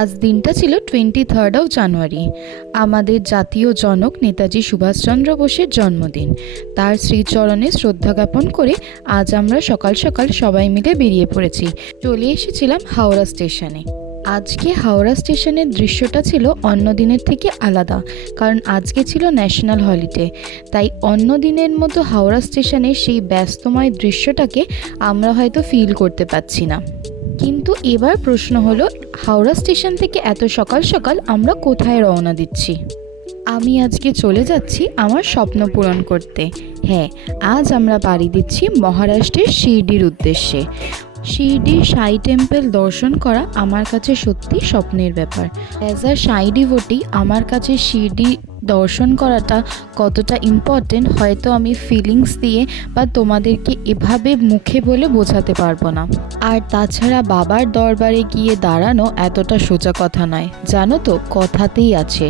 আজ দিনটা ছিল 23 জানুয়ারি। আমাদের জাতীয় জনক নেতাজি সুভাষচন্দ্র বোসের জন্মদিন। তার শ্রীচরণে শ্রদ্ধা জ্ঞাপন করে আজ আমরা সকাল সকাল সবাই মিলে বেরিয়ে পড়েছি। চলে এসেছিলাম হাওড়া স্টেশনে। আজকে হাওড়া স্টেশনের দৃশ্যটা ছিল অন্য দিনের থেকে আলাদা, কারণ আজকে ছিল ন্যাশনাল হলিডে। তাই অন্য দিনের মতো হাওড়া স্টেশনের সেই ব্যস্তময় দৃশ্যটাকে আমরা হয়তো ফিল করতে পারছি না। কিন্তু এবার প্রশ্ন হলো, হাওড়া স্টেশন থেকে এত সকাল সকাল আমরা কোথায় রওনা দিচ্ছি? আমি আজকে চলে যাচ্ছি আমার স্বপ্ন পূরণ করতে। হ্যাঁ, আজ আমরা পাড়ি দিচ্ছি মহারাষ্ট্রের শিরডির উদ্দেশ্যে। শিরডির সাই টেম্পল দর্শন করা আমার কাছে সত্যি স্বপ্নের ব্যাপার। অ্যাজ আ সাই ডিভোটি আমার কাছে শিরডি দর্শন করাটা কতটা ইম্পর্টেন্ট হয়তো আমি ফিলিংস দিয়ে বা তোমাদেরকে এভাবে মুখে বলে বোঝাতে পারবো না। আর তাছাড়া বাবার দরবারে গিয়ে দাঁড়ানো এতটা সোজা কথা নয়, জানো তো, কথাতেই আছে,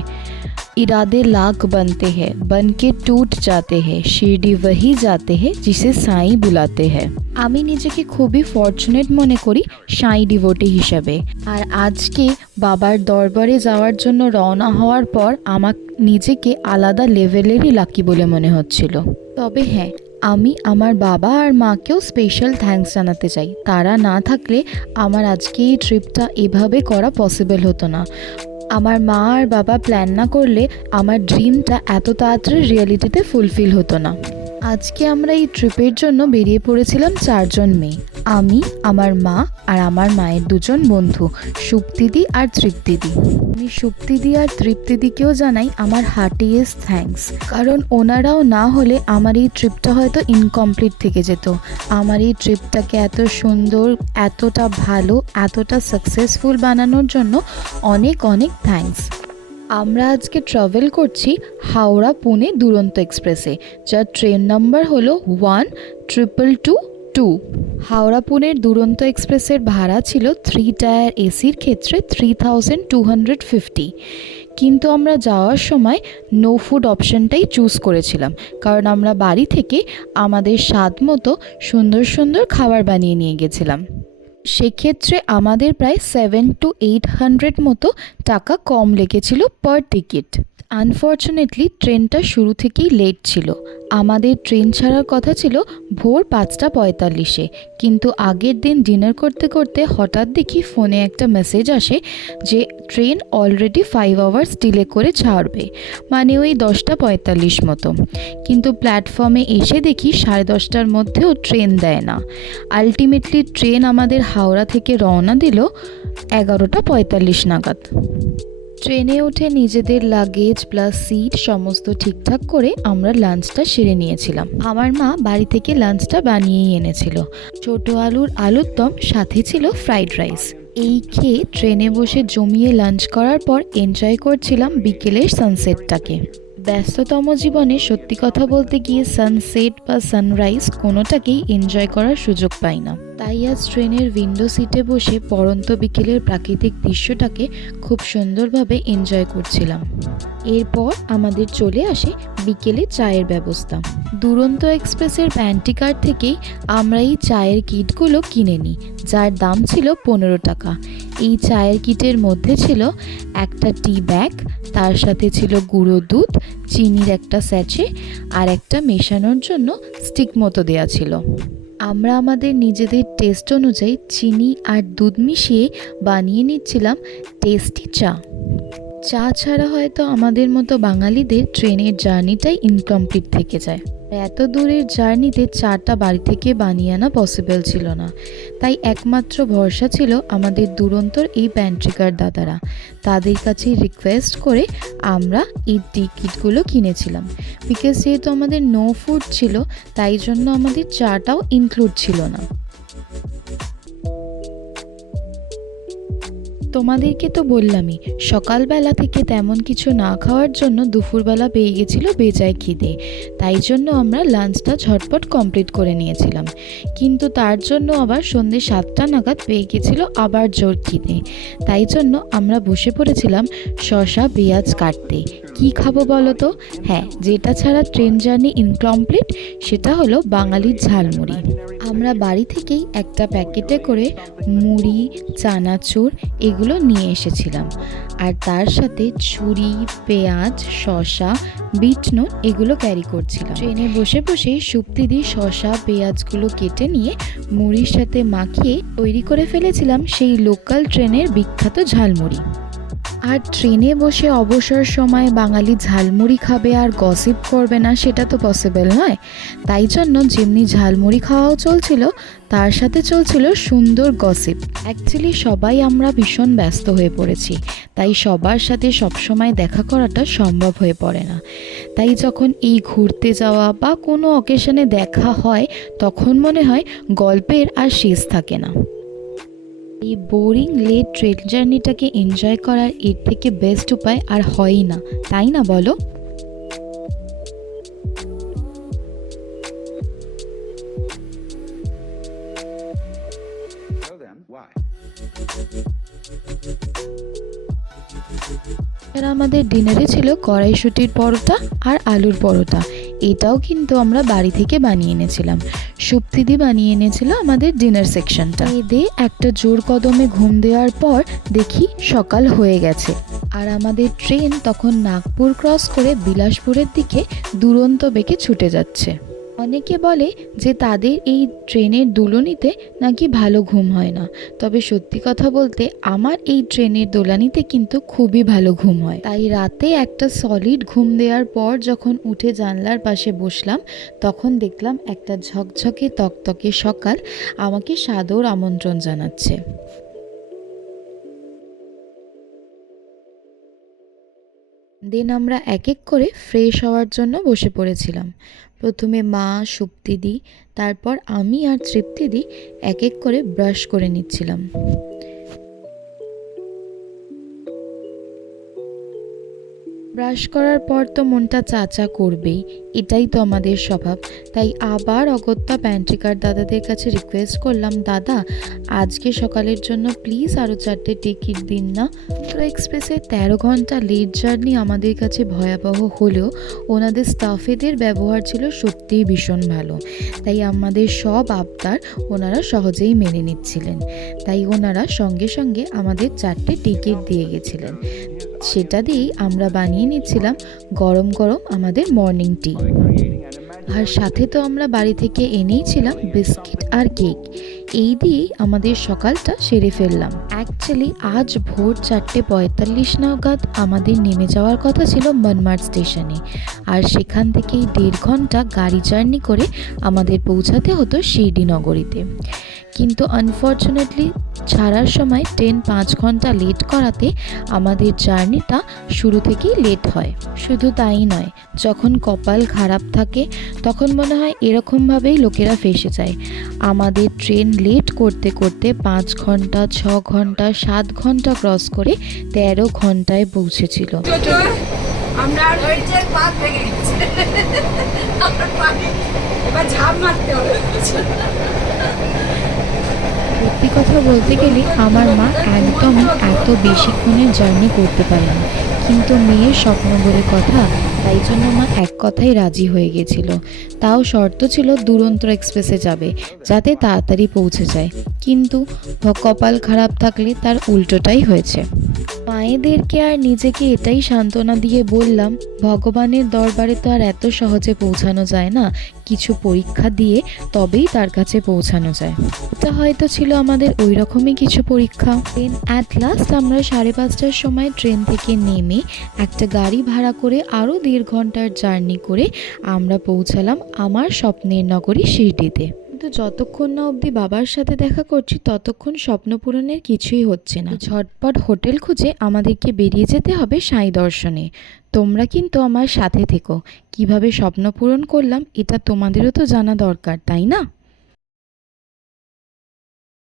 इरादे लाख बनते हैं बन के टूट जाते हैं शिरडी वही जाते हैं जिसे साईं बुलाते हैं। আমি নিজেকে খুবই ফরচুনেট মনে করি সাই ডিভোটি হিসাবে। আর আজকে বাবার দরবারে যাওয়ার জন্য রওনা হওয়ার পর আমার নিজেকে আলাদা লেভেলেরই লাকি বলে মনে হচ্ছিল। তবে হ্যাঁ, আমি আমার বাবা আর মাকেও স্পেশাল থ্যাঙ্কস জানাতে চাই। তারা না থাকলে আমার আজকে এই ট্রিপটা এভাবে করা পসিবল হতো না। আমার মা আর বাবা প্ল্যান না করলে আমার ড্রিমটা এত তাড়াতাড়ি রিয়েলিটিতে ফুলফিল হতো না। আজকে আমরা এই ট্রিপের জন্য বেরিয়ে পড়েছিলাম 4 জন মেয়ে। আমি, আমার মা আর আমার মায়ের 2 জন বন্ধু, সুপ্তিদি আর তৃপ্তিদি। আমি সুপ্তিদি আর তৃপ্তিদিকেও জানাই আমার হার্টিয়েস্ট থ্যাঙ্কস, কারণ ওনারাও না হলে আমার এই ট্রিপটা হয়তো ইনকমপ্লিট থেকে যেত। আমার এই ট্রিপটাকে এত সুন্দর, এতটা ভালো, এতটা সাকসেসফুল বানানোর জন্য অনেক অনেক থ্যাঙ্কস। আমরা আজকে ট্রাভেল করছি হাওড়া পুনে দুরন্ত এক্সপ্রেসে, যার ট্রেন নাম্বার হলো 1222। হাওড়া পুনের দুরন্ত এক্সপ্রেসের ভাড়া ছিল 3 টায়ার এসির ক্ষেত্রে 3250, কিন্তু আমরা যাওয়ার সময় নো ফুড অপশানটাই চুজ করেছিলাম, কারণ আমরা বাড়ি থেকে আমাদের স্বাদ মতো সুন্দর সুন্দর খাবার বানিয়ে নিয়ে গেছিলাম। সেক্ষেত্রে আমাদের প্রায় 700 to 800 মতো টাকা কম লেগেছিল পার টিকিট। আনফর্চুনেটলি ট্রেনটা শুরু থেকেই লেট ছিল। আমাদের ট্রেন ছাড়ার কথা ছিল ভোর 5:45-এ, কিন্তু আগের দিন ডিনার করতে করতে হঠাৎ দেখি ফোনে একটা মেসেজ আসে যে ট্রেন অলরেডি 5 আওয়ার্স ডিলে করে ছাড়বে, মানে ওই 10:45 মতো। কিন্তু প্ল্যাটফর্মে এসে দেখি 10:30টার মধ্যেও ট্রেন দেয় না। আলটিমেটলি ট্রেন আমাদের হাওড়া থেকে রওনা দিল 11:45 নাগাদ। ট্রেনে উঠে নিজেদের লাগেজ প্লাস সিট সমস্ত ঠিকঠাক করে আমরা লাঞ্চটা সেরে নিয়েছিলাম। আমার মা বাড়ি থেকে লাঞ্চটা বানিয়েই এনেছিল। ছোট আলুর দম, সাথে ছিল ফ্রাইড রাইস। এই খেয়ে ট্রেনে বসে জমিয়ে লাঞ্চ করার পর এনজয় করছিলাম বিকেলের সানসেটটাকে। ব্যস্ততম জীবনে সত্যি কথা বলতে গিয়ে সানসেট বা সানরাইজ কোনোটাকেই এনজয় করার সুযোগ পাই না। তাই আজ ট্রেনের উইন্ডো সিটে বসে পড়ন্ত বিকেলের প্রাকৃতিক দৃশ্যটাকে খুব সুন্দরভাবে এনজয় করছিলাম। এরপর আমাদের চলে আসে বিকেলে চায়ের ব্যবস্থা। দুরন্ত এক্সপ্রেসের প্যান্ট্রি কার্ট থেকেই আমরা এই চায়ের কিটগুলো কিনে নিই, যার দাম ছিল 15 টাকা। এই চায়ের কিটের মধ্যে ছিল একটা টি ব্যাগ, তার সাথে ছিল গুঁড়ো দুধ, চিনির একটা স্যাচে আর একটা মেশানোর জন্য স্টিক মতো দেয়া ছিল। আমরা আমাদের নিজেদের টেস্ট অনুযায়ী চিনি আর দুধ মিশিয়ে বানিয়ে নিচ্ছিলাম টেস্টি চা। চা ছাড়া হয়তো আমাদের মতো বাঙালিদের ট্রেনের জার্নিটাই ইনকমপ্লিট থেকে যায়। এত দূরের জার্নিতে চাটা বাড়ি থেকে বানিয়ে আনা পসিবল ছিল না, তাই একমাত্র ভরসা ছিল আমাদের দুরন্তর এই প্যান্ট্রিকার দাদারা। তাদের কাছে রিকোয়েস্ট করে আমরা এই টিকিটগুলো কিনেছিলাম। বিকজ যেহেতু আমাদের নো ফুড ছিল, তাই জন্য আমাদের চাটাও ইনক্লুড ছিল না। তোমাদেরকে তো বললামই, সকালবেলা থেকে তেমন কিছু না খাওয়ার জন্য দুপুরবেলা পেয়ে গেছিলো বেজায় খিদে। তাই জন্য আমরা লাঞ্চটা ঝটপট কমপ্লিট করে নিয়েছিলাম, কিন্তু তার জন্য আবার সন্ধ্যে 7টা নাগাদ পেয়ে গেছিলো আবার জোর খিদে। তাই জন্য আমরা বসে পড়েছিলাম শসা পেঁয়াজ কাটতে। কি খাবো বলো তো? হ্যাঁ, যেটা ছাড়া ট্রেন জার্নি ইনকমপ্লিট সেটা হলো বাঙালির ঝালমুড়ি। আমরা বাড়ি থেকেই একটা প্যাকেটে করে মুড়ি, চানাচুর এগুলো সেগুলো নিয়ে এসেছিলাম। আর তার সাথে ছুরি, পেঁয়াজ, শসা, বিট নুন এগুলো ক্যারি করছিলাম। ট্রেনে বসে বসেই সুপ্তিদি শসা পেঁয়াজগুলো কেটে নিয়ে মুড়ির সাথে মাখিয়ে তৈরি করে ফেলেছিলাম সেই লোকাল ট্রেনের বিখ্যাত ঝালমুড়ি। আর ট্রেনে বসে অবসর সময় বাঙালি ঝালমুড়ি খাবে আর গসিপ করবে না, সেটা তো পসিবল নয়। তাই জন্য যেমনি ঝালমুড়ি খাওয়াও চলছিল, তার সাথে চলছিল সুন্দর গসিপ। অ্যাকচুয়ালি সবাই আমরা ভীষণ ব্যস্ত হয়ে পড়েছি, তাই সবার সাথে সবসময় দেখা করাটা সম্ভব হয়ে পড়ে না। তাই যখন এই ঘুরতে যাওয়া বা কোনো অকেশনে দেখা হয়, তখন মনে হয় গল্পের আর শেষ থাকে না। এই বোরিং লেট ট্রেন জার্নিটাকে এনজয় করার এর থেকে বেস্ট উপায় আর হয়ই না, তাই না বলো? আমাদের ডিনারে ছিল কড়াইশুঁটির পরোটা আর আলুর পরোটা। এটাও কিন্তু আমরা বাড়ি থেকে বানিয়ে এনেছিলাম। সুপ্তিদি বানিয়ে এনেছিল আমাদের ডিনার সেকশনটা। এতে একটা জোর কদমে ঘুম দেওয়ার পর দেখি সকাল হয়ে গেছে। আর আমাদের ট্রেন তখন নাগপুর ক্রস করে বিলাসপুরের দিকে দুরন্ত বেগে ছুটে যাচ্ছে। অনেকে বলে যে তাদের এই ট্রেনের দুলনিতে নাকি ভালো ঘুম হয় না, তবে সত্যি কথা বলতে আমার এই ট্রেনের দোলানিতে কিন্তু খুবই ভালো ঘুম হয়। তাই রাতে একটা সলিড ঘুম দেওয়ার পর যখন উঠে জানলার পাশে বসলাম, তখন দেখলাম একটা ঝকঝকে তকতকে সকাল আমাকে সাদর আমন্ত্রণ জানাচ্ছে। দেন আমরা এক এক করে ফ্রেশ হওয়ার জন্য বসে পড়েছিলাম। প্রথমে মা, সুপ্তিদি, তারপর আমি আর তৃপ্তিদি এক এক করে ব্রাশ করে নিচ্ছিলাম। ব্রাশ করার পর তো মনটা চাচা করবেই, এটাই তো আমাদের স্বভাব। তাই আবার অগত্যা প্যান্ট্রিকার দাদাদের কাছে রিকোয়েস্ট করলাম, দাদা আজকে সকালের জন্য প্লিজ আরও 4টে টিকিট দিন না। তো এক্সপ্রেসের 13 ঘন্টা লেট জার্নি আমাদের কাছে ভয়াবহ হলেও ওনাদের স্টাফেদের ব্যবহার ছিল সত্যিই ভীষণ ভালো। তাই আমাদের সব আবদার ওনারা সহজেই মেনে নিচ্ছিলেন। তাই ওনারা সঙ্গে সঙ্গে আমাদের 4টে টিকিট দিয়ে গেছিলেন। সেটা দিয়েই আমরা বানিয়ে নিচ্ছিলাম গরম গরম আমাদের মর্নিং টি। আর সাথে তো আমরা বাড়ি থেকে এনেইছিলাম বিস্কিট আর কেক। এই দিয়েই আমাদের সকালটা সেরে ফেললাম। অ্যাকচুয়ালি আজ ভোর 4:45 নাগাদ আমাদের নেমে যাওয়ার কথা ছিল মনমাড স্টেশনে। আর সেখান থেকেই 1.5 ঘন্টা গাড়ি জার্নি করে আমাদের পৌঁছাতে হতো শিরডি নগরীতে। কিন্তু আনফর্চুনেটলি ছাড়ার সময় ট্রেন 5 ঘন্টা লেট করাতে আমাদের জার্নিটা শুরু থেকেই লেট হয়। শুধু তাই নয়, যখন কপাল খারাপ থাকে তখন মনে হয় এরকমভাবেই লোকেরা ফেঁসে যায়। আমাদের ট্রেন লেট করতে করতে 5 ঘন্টা, 6 ঘন্টা, 7 ঘন্টা ক্রস করে 13 ঘন্টায় পৌঁছেছিল। আমরা সত্যি কথা বলতে গেলে আমার মা একদমই এত বেশিক্ষণের জার্নি করতে পারে না, কিন্তু মেয়ের স্বপ্ন বলে কথা, তাই জন্য মা এক কথাই রাজি হয়ে গেছিল। তাও শর্ত ছিল দুরন্ত এক্সপ্রেসে যাবে, যাতে তাড়াতাড়ি পৌঁছে যায়। কিন্তু কপাল খারাপ থাকলে তার উল্টোটাই হয়েছে। মায়েদেরকে আর নিজেকে এটাই সান্ত্বনা দিয়ে বললাম, ভগবানের দরবারে তো আর এত সহজে পৌঁছানো যায় না, কিছু পরীক্ষা দিয়ে তবেই তার কাছে পৌঁছানো যায়। এটা হয়তো ছিল আমাদের ওই রকমই কিছু পরীক্ষা। দেন অ্যাট লাস্ট আমরা 5:30টার সময় ট্রেন থেকে নেমে একটা গাড়ি ভাড়া করে আরও 1.5 ঘন্টার জার্নি করে আমরা পৌঁছালাম আমার স্বপ্নের নগরী শিরডিতে। কিন্তু যতক্ষণ না অবধি বাবার সাথে দেখা করছি ততক্ষণ স্বপ্ন পূরণের কিছুই হচ্ছে না। ঝটপট হোটেল খুঁজে আমাদেরকে বেরিয়ে যেতে হবে সাই দর্শনে। তোমরা কিন্তু আমার সাথে থেকো, কিভাবে স্বপ্ন পূরণ করলাম এটা তোমাদেরও তো জানা দরকার, তাই না?